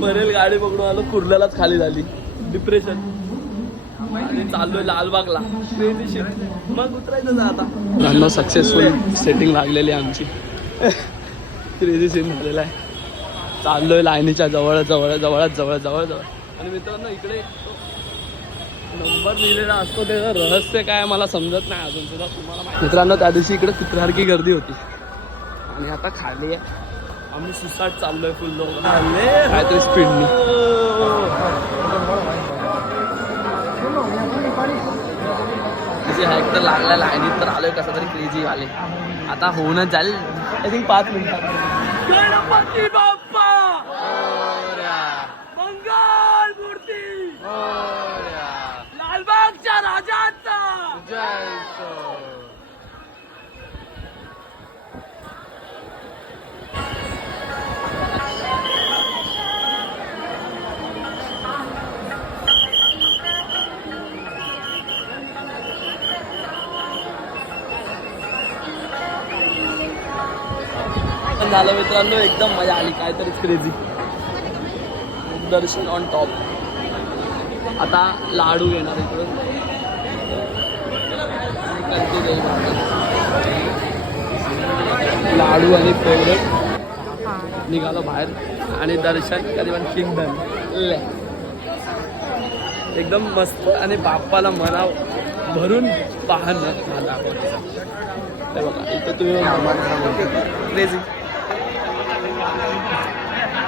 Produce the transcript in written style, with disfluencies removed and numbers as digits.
बरेल गाडी पकडून आलो, कुर्ल्यालाच खाली झाली. डिप्रेशन. आणि चाललोय लालबागला. Crazy shit. मग उतरायचं ना आता. सक्सेसफुल सेटिंग लागलेली आहे आमची. क्रेझी सीन झालेला आहे. चाललोय लाईनीच्या जवळ जवळ जवळ जवळ जवळ जवळ. आणि मित्रांनो इकडे नंबर लिहिलेला असतो, त्याचं रहस्य काय मला समजत नाही अजून सुद्धा. तुम्हाला मित्रांनो त्या दिवशी इकडे कुत्र्यासारखी गर्दी होती आणि आता खाली आहे. आम्ही सुसाट चाललोय फुल लोक काहीतरी स्पीडनी. हा एक तर लागला लाईनीत तर आलोय कसा तरी क्रेझी आले. आता होऊनच जाईल आय थिंक 5 मिनिटात. गणपती बाप्पा मंगल मूर्ती लालबागच्या राजाचा जय. झालं मित्रांनो, एकदम मजा आली. काहीतरी क्रेझी. Darshan on top. आता लाडू घेणार इकडून. लाडू आणि फेवरेट निघालो बाहेर आणि दर्शन करीबन किंगडम एकदम मस्त. आणि बाप्पाला मना भरून पाहणं मला आवडतं. बघा इथं तुम्ही क्रेझी.